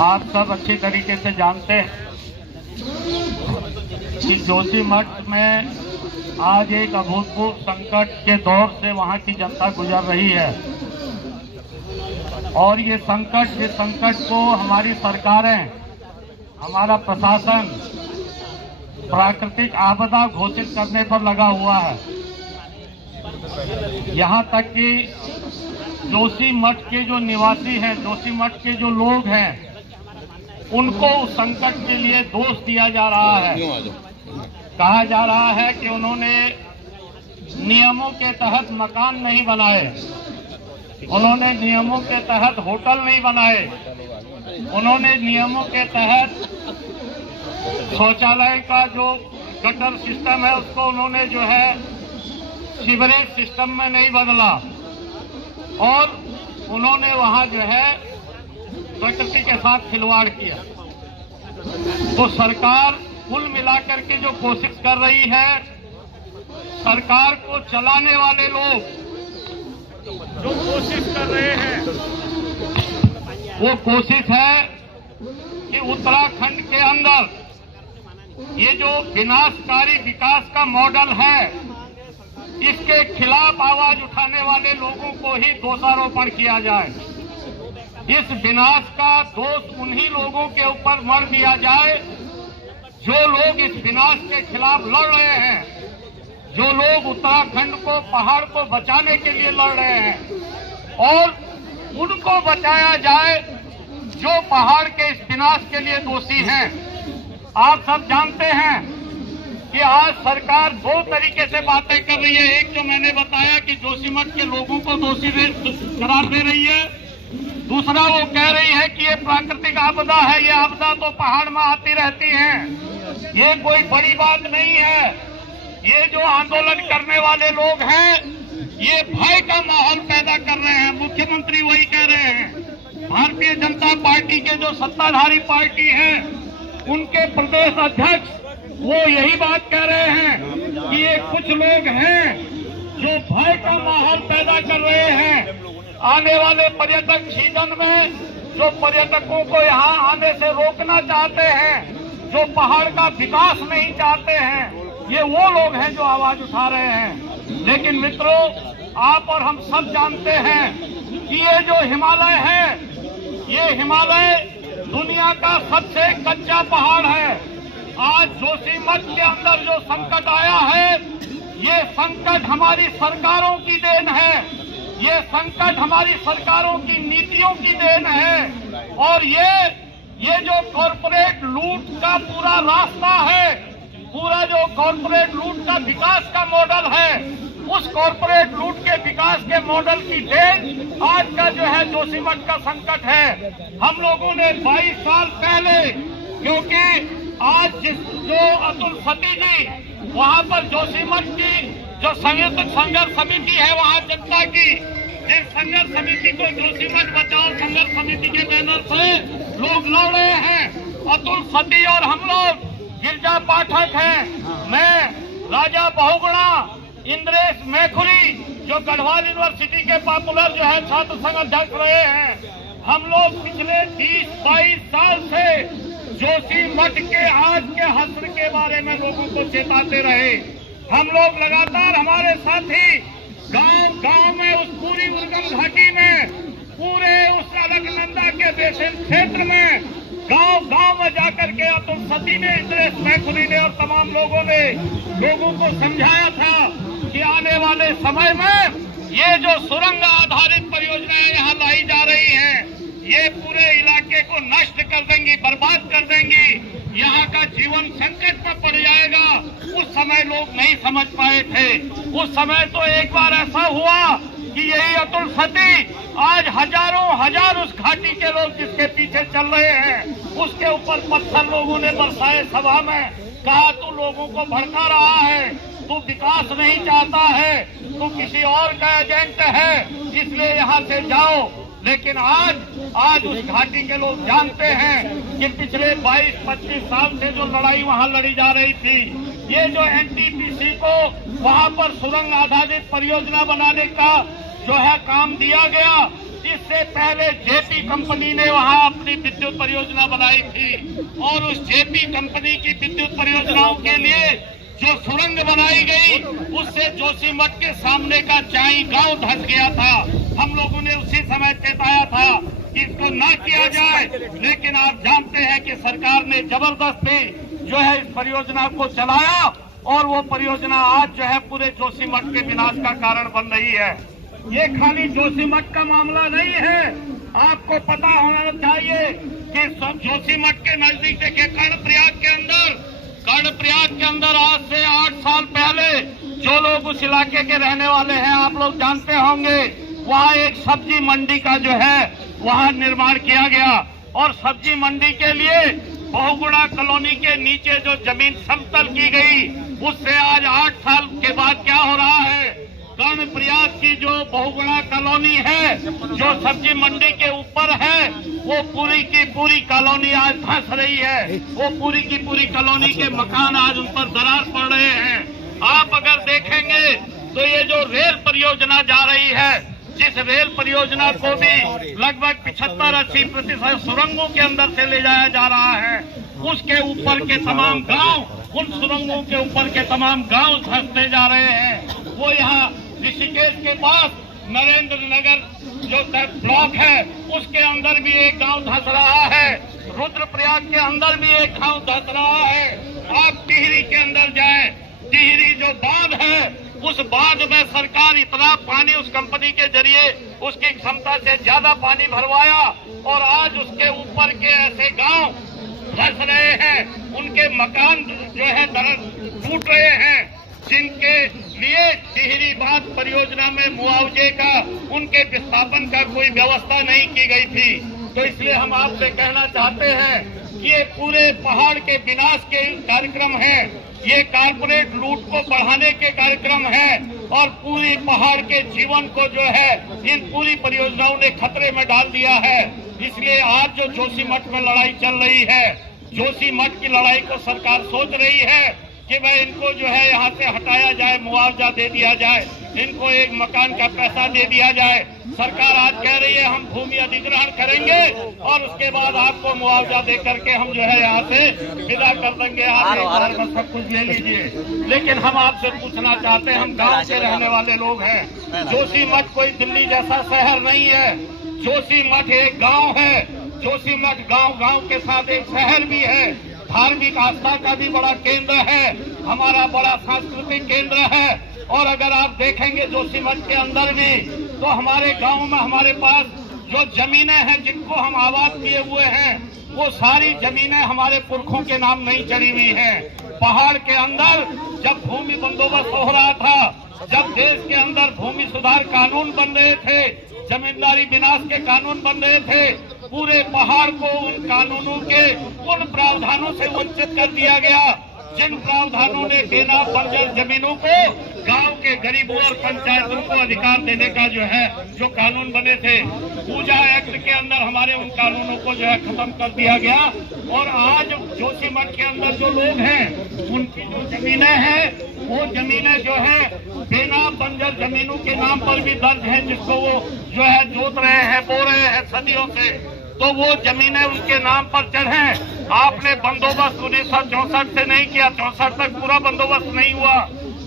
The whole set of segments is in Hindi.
आप सब अच्छी तरीके से जानते हैं कि जोशीमठ में आज एक अभूतपूर्व संकट के दौर से वहां की जनता गुजर रही है और ये संकट, जिस संकट को हमारी सरकारें, हमारा प्रशासन प्राकृतिक आपदा घोषित करने पर लगा हुआ है। यहाँ तक कि जोशीमठ के जो निवासी हैं, जोशीमठ के जो लोग हैं, उनको उस संकट के लिए दोष दिया जा रहा है। कहा जा रहा है कि उन्होंने नियमों के तहत मकान नहीं बनाए, उन्होंने नियमों के तहत होटल नहीं बनाए, उन्होंने नियमों के तहत शौचालय का जो गटर सिस्टम है उसको उन्होंने जो है सीवरेज सिस्टम में नहीं बदला और उन्होंने वहां जो है प्रकृति के साथ खिलवाड़ किया। तो सरकार कुल मिलाकर के जो कोशिश कर रही है, सरकार को चलाने वाले लोग जो कोशिश कर रहे हैं वो कोशिश है कि उत्तराखंड के अंदर ये जो विनाशकारी विकास का मॉडल है, इसके खिलाफ आवाज उठाने वाले लोगों को ही दोषारोपण किया जाए। इस विनाश का दोष उन्हीं लोगों के ऊपर मढ़ दिया जाए जो लोग इस विनाश के खिलाफ लड़ रहे हैं, जो लोग उत्तराखंड को, पहाड़ को बचाने के लिए लड़ रहे हैं, और उनको बचाया जाए जो पहाड़ के इस विनाश के लिए दोषी हैं। आप सब जानते हैं कि आज सरकार दो तरीके से बातें कर रही है। एक जो मैंने बताया कि जोशीमठ के लोगों को दोषी करार दे रही है, दूसरा वो कह रही है कि ये प्राकृतिक आपदा है, ये आपदा तो पहाड़ में आती रहती है, ये कोई बड़ी बात नहीं है। ये जो आंदोलन करने वाले लोग हैं ये भय का माहौल पैदा कर रहे हैं। मुख्यमंत्री वही कह रहे हैं। भारतीय जनता पार्टी के जो सत्ताधारी पार्टी है, उनके प्रदेश अध्यक्ष वो यही बात कह रहे हैं कि ये कुछ लोग हैं जो भय का माहौल पैदा कर रहे हैं। आने वाले पर्यटक सीजन में जो पर्यटकों को यहाँ आने से रोकना चाहते हैं, जो पहाड़ का विकास नहीं चाहते हैं, ये वो लोग हैं जो आवाज उठा रहे हैं। लेकिन मित्रों, आप और हम सब जानते हैं कि ये जो हिमालय है, ये हिमालय दुनिया का सबसे कच्चा पहाड़ है। आज जोशीमठ के अंदर जो संकट आया है, ये संकट हमारी सरकारों की देन है, ये संकट हमारी सरकारों की नीतियों की देन है। और ये जो कॉरपोरेट लूट का पूरा रास्ता है, पूरा जो कॉरपोरेट लूट का विकास का मॉडल है, उस कॉरपोरेट लूट के विकास के मॉडल की देन आज का जो है जोशीमठ का संकट है। हम लोगों ने 22 साल पहले, क्योंकि आज जो अतुल सती जी वहां पर जोशीमठ की जो संयुक्त संघर्ष समिति है, वहां जनता की जिस संघर्ष समिति को जोशीमठ बचाओ संघर्ष समिति के बैनर से लोग लड़ रहे हैं, अतुल सती और हम लोग, गिरजा पाठक हैं, मैं, राजा बहुगुणा, इंद्रेश मैखुरी, जो गढ़वाल यूनिवर्सिटी के पॉपुलर जो है छात्र संघ अध्यक्ष रहे हैं, हम लोग पिछले 20-22 साल से जोशीमठ के आज के हश्र के बारे में लोगों को चेताते रहे। हम लोग लगातार, हमारे साथी गांव में, उस पूरी उर्गम घाटी में, पूरे उस अलकनंदा के बेसिन क्षेत्र में, गांव में जाकर के अतुल सती ने, इंद्रेश मैखुरी ने और तमाम लोगों ने लोगों को समझाया था कि आने वाले समय में ये जो सुरंग आधारित परियोजनाएं यहाँ लाई जा रही हैं, ये पूरे इलाके को नष्ट कर देंगी, बर्बाद कर देंगी, यहाँ का जीवन संकट में पड़ जाएगा। उस समय लोग नहीं समझ पाए थे। उस समय तो एक बार ऐसा हुआ कि यही अतुल सती आज हजार उस घाटी के लोग जिसके पीछे चल रहे हैं, उसके ऊपर पत्थर लोगों ने बरसाए सभा में, कहा तू लोगों को भड़का रहा है, तू विकास नहीं चाहता है, तू किसी और का एजेंट है, इसलिए यहाँ से जाओ। लेकिन आज उस घाटी के लोग जानते हैं कि पिछले 22-25 साल से जो लड़ाई वहां लड़ी जा रही थी, ये जो एनटीपीसी को वहां पर सुरंग आधारित परियोजना बनाने का जो है काम दिया गया, इससे पहले जेपी कंपनी ने वहां अपनी विद्युत परियोजना बनाई थी और उस जेपी कंपनी की विद्युत परियोजनाओं के लिए जो सुरंग बनाई गई उससे जोशीमठ के सामने का चाई गांव धंस गया था। हम लोगों ने उसी समय चेताया था कि इसको ना किया जाए, लेकिन आप जानते हैं कि सरकार ने जबरदस्ती जो है इस परियोजना को चलाया और वो परियोजना आज जो है पूरे जोशीमठ के विनाश का कारण बन रही है। ये खाली जोशीमठ का मामला नहीं है, आपको पता होना चाहिए कि जोशीमठ के नजदीक देखिए कर्णप्रयाग के अंदर आज से 8 साल पहले जो लोग उस इलाके के रहने वाले हैं आप लोग जानते होंगे, वहाँ एक सब्जी मंडी का जो है वहाँ निर्माण किया गया और सब्जी मंडी के लिए बहुगुणा कॉलोनी के नीचे जो जमीन समतल की गई उससे आज 8 साल के बाद क्या हो रहा है, कर्णप्रयाग की जो बहुगुणा कॉलोनी है जो सब्जी मंडी के ऊपर है वो पूरी की पूरी कॉलोनी आज धंस रही है। वो पूरी की पूरी कॉलोनी के मकान आज उन पर दरार पड़ रहे हैं। आप अगर देखेंगे तो ये जो रेल परियोजना जा रही है, जिस रेल परियोजना को भी लगभग 75-80% सुरंगों के अंदर से ले जाया जा रहा है, उसके ऊपर के तमाम गांव, उन सुरंगों के ऊपर के तमाम गांव धंसते जा रहे हैं। वो यहाँ ऋषिकेश के पास नरेंद्र नगर जो ब्लॉक है उसके अंदर भी एक गांव धंस रहा है, रुद्रप्रयाग के अंदर भी एक गांव धंस रहा है। आप टिहरी के अंदर जाएं, टिहरी जो बांध है उस बांध में सरकार इतना पानी उस कंपनी के जरिए उसकी क्षमता से ज्यादा पानी भरवाया और आज उसके ऊपर के ऐसे गांव धंस रहे हैं, उनके मकान जो है टूट रहे हैं, जिनके लिए टिहरी बांध परियोजना में मुआवजे का उनके विस्थापन का कोई व्यवस्था नहीं की गई थी। तो इसलिए हम आपसे कहना चाहते हैं कि ये पूरे पहाड़ के विनाश के कार्यक्रम हैं, ये कारपोरेट लूट को बढ़ाने के कार्यक्रम है और पूरी पहाड़ के जीवन को जो है इन पूरी परियोजनाओं ने खतरे में डाल दिया है। इसलिए आज जो जोशीमठ में लड़ाई चल रही है, जोशीमठ की लड़ाई को सरकार सोच रही है कि भाई इनको जो है यहाँ से हटाया जाए, मुआवजा दे दिया जाए, इनको एक मकान का पैसा दे दिया जाए। सरकार आज कह रही है हम भूमि अधिग्रहण करेंगे और उसके बाद आपको मुआवजा दे करके हम जो है यहाँ से विदा कर देंगे, आप एक बार में सब कुछ ले लीजिए। लेकिन हम आपसे पूछना चाहते हैं, हम गांव के रहने वाले लोग हैं, जोशीमठ कोई दिल्ली जैसा शहर नहीं है, जोशीमठ एक गाँव है, जोशीमठ गाँव के साथ एक शहर भी है, धार्मिक आस्था का भी बड़ा केंद्र है, हमारा बड़ा सांस्कृतिक केंद्र है। और अगर आप देखेंगे जोशीमठ के अंदर भी तो हमारे गांव में हमारे पास जो जमीनें हैं जिनको हम आबाद किए हुए हैं वो सारी जमीनें हमारे पुरखों के नाम नहीं चढ़ी हुई हैं। पहाड़ के अंदर जब भूमि बंदोबस्त हो रहा था, जब देश के अंदर भूमि सुधार कानून बन रहे थे, जमींदारी विनाश के कानून बन रहे थे, पूरे पहाड़ को उन कानूनों के उन प्रावधानों से वंचित कर दिया गया जिन प्रावधानों ने बेनाम बंजर जमीनों को गांव के गरीबों और पंचायतों को अधिकार देने का जो कानून बने थे, पूजा एक्ट के अंदर हमारे उन कानूनों को जो है खत्म कर दिया गया। और आज जोशीमठ के अंदर जो लोग हैं उनकी जो जमीनें हैं वो जमीनें जो है बेनाम बंजर जमीनों के नाम पर भी दर्ज है, जिसको वो जो है जोत रहे हैं, बो रहे हैं सदियों से, तो वो जमीनें उनके नाम पर चढ़े। आपने बंदोबस्त 1964 से नहीं किया, 64 तक पूरा बंदोबस्त नहीं हुआ।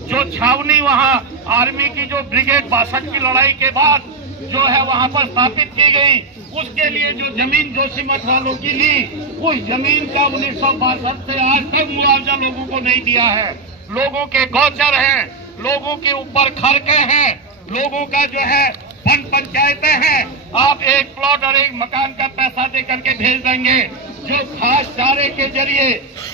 जो छावनी वहाँ आर्मी की जो ब्रिगेड 62 की लड़ाई के बाद जो है वहाँ पर स्थापित की गई, उसके लिए जो जमीन जोशीमठ वालों की ली, उस जमीन का 1962 से आज तक मुआवजा लोगों को नहीं दिया है। लोगों के गौचर हैं, लोगों के ऊपर खरके हैं, लोगों का जो है वन पंचायतें हैं, आप एक प्लॉट और एक मकान का पैसा दे करके भेज देंगे। जो घास चारे के जरिए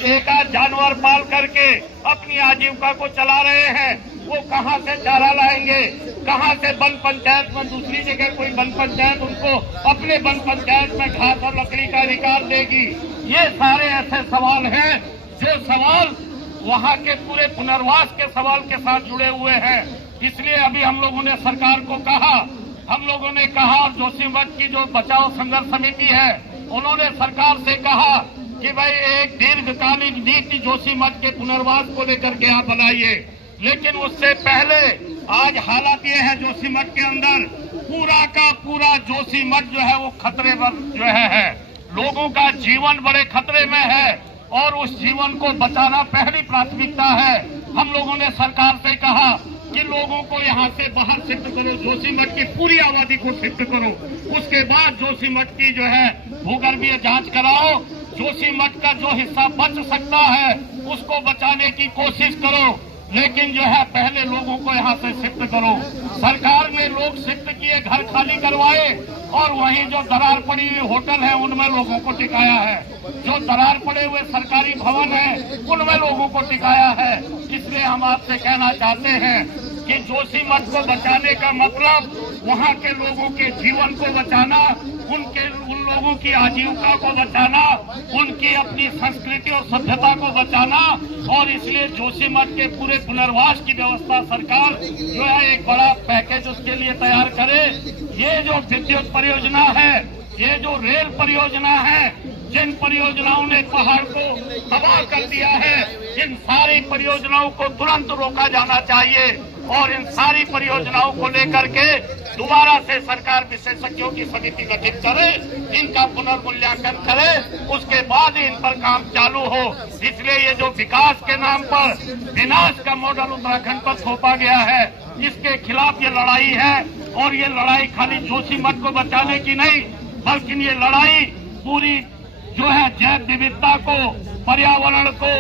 एक आध जानवर पाल करके अपनी आजीविका को चला रहे हैं, वो कहाँ से चारा लाएंगे, कहाँ से वन पंचायत में दूसरी जगह कोई वन पंचायत उनको अपने वन पंचायत में घास और लकड़ी का अधिकार देगी। ये सारे ऐसे सवाल हैं जो सवाल वहाँ के पूरे पुनर्वास के सवाल के साथ जुड़े हुए हैं। इसलिए अभी हम लोगों ने सरकार को कहा, हम लोगों ने कहा, जोशीमठ की जो बचाव संघर्ष समिति है उन्होंने सरकार से कहा कि भाई एक दीर्घकालीन नीति जोशीमठ के पुनर्वास को लेकर के आप बनाइए। लेकिन उससे पहले आज हालात ये है जोशीमठ के अंदर पूरा का पूरा जोशीमठ जो है वो खतरे पर जो है लोगों का जीवन बड़े खतरे में है और उस जीवन को बचाना पहली प्राथमिकता है। हम लोगों ने सरकार से कहा कि लोगों को यहाँ से बाहर शिफ्ट करो, जोशीमठ की पूरी आबादी को शिफ्ट करो, उसके बाद जोशीमठ की जो है भूगर्भीय जांच कराओ, जोशीमठ का जो हिस्सा बच सकता है उसको बचाने की कोशिश करो, लेकिन जो है पहले लोगों को यहाँ से शिफ्ट करो। सरकार ने लोग शिफ्ट किए, घर खाली करवाए और वहीं जो दरार पड़ी हुई होटल है उनमें लोगों को टिकाया है, जो दरार पड़े हुए सरकारी भवन है उनमें लोगों को टिकाया है। इसलिए हम आपसे कहना चाहते हैं कि जोशीमठ को बचाने का मतलब वहाँ के लोगों के जीवन को बचाना, उन लोगों की आजीविका को बचाना, उनकी अपनी संस्कृति और सभ्यता को बचाना, और इसलिए जोशीमठ के पूरे पुनर्वास की व्यवस्था सरकार जो है एक बड़ा पैकेज उसके लिए तैयार करे। ये जो विद्युत परियोजना है, ये जो रेल परियोजना है, जिन परियोजनाओं ने पहाड़ को तबाह कर दिया है, इन सारी परियोजनाओं को तुरंत रोका जाना चाहिए और इन सारी परियोजनाओं को लेकर के दोबारा से सरकार विशेषज्ञों की समिति गठित करे, इनका पुनर्मूल्यांकन करे, उसके बाद इन पर काम चालू हो। इसलिए ये जो विकास के नाम पर विनाश का मॉडल उत्तराखंड पर थोपा गया है, इसके खिलाफ ये लड़ाई है। और ये लड़ाई खाली जोशीमठ को बचाने की नहीं, बल्कि ये लड़ाई पूरी जो है जैव विविधता को, पर्यावरण को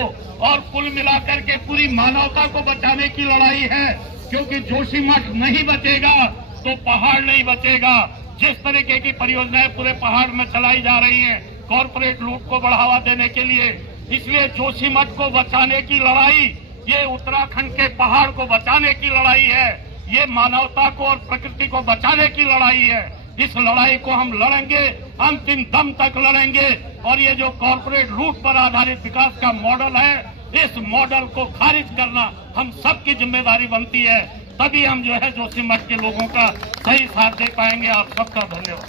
और कुल मिलाकर के पूरी मानवता को बचाने की लड़ाई है। क्योंकि जोशीमठ नहीं बचेगा तो पहाड़ नहीं बचेगा। जिस तरीके की परियोजनाएं पूरे पहाड़ में चलाई जा रही हैं कॉरपोरेट लूट को बढ़ावा देने के लिए, इसलिए जोशीमठ को बचाने की लड़ाई ये उत्तराखंड के पहाड़ को बचाने की लड़ाई है, ये मानवता को और प्रकृति को बचाने की लड़ाई है। इस लड़ाई को हम लड़ेंगे, अंतिम दम तक लड़ेंगे। और ये जो कॉरपोरेट लूट पर आधारित विकास का मॉडल है, इस मॉडल को खारिज करना हम सबकी जिम्मेदारी बनती है। तभी हम जो है जोशीमठ के लोगों का सही साथ दे पाएंगे। आप सबका धन्यवाद।